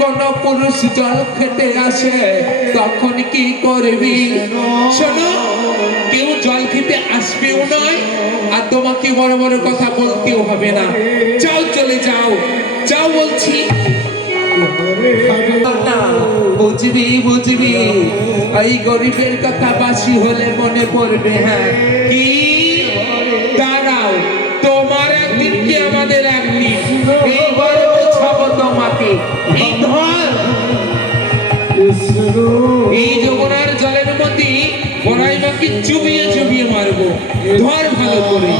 কোন পুরুষ জল খেতে আসে তখন কি করবি? শোনো, কেউ জল খেতে আসবেও নয়, আর তোমাকে বড় বড় কথা বলতেও হবে না। যাও, চলে যাও, যাও বলছি। না, বুঝবি বুঝবি, এই গরিবের কথা বাসি হলে মনে পড়বে। হ্যাঁ, কি? দাঁড়াও, তোমার একদিন কি আমাদের একদিন, এইবার বোঝাবো তোমাকে। এই ধর, এই যমুনার জলের মধ্যে বড়াই মাকে চুবিয়ে চুবিয়ে মারবো। ধর ভালো করে।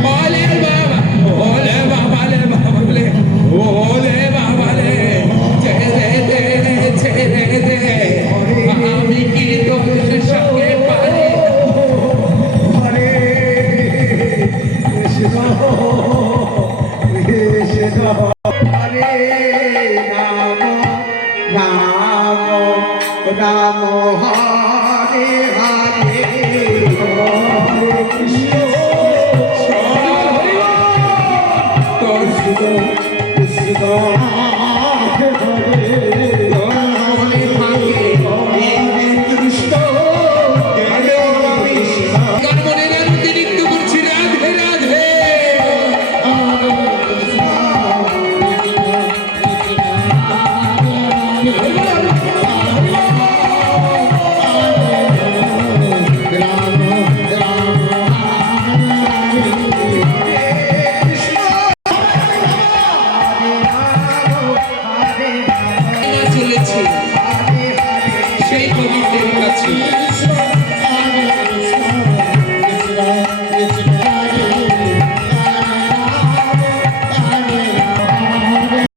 ওলে বাবা, ওলে বাবা, ওলে বাবা, ওলে, ওলে বাবা রে, ছেড়ে দে, ছেড়ে দে, আমি কি তোর সঙ্গে পারি? রাম হরে হরে হরে কৃষ্ণ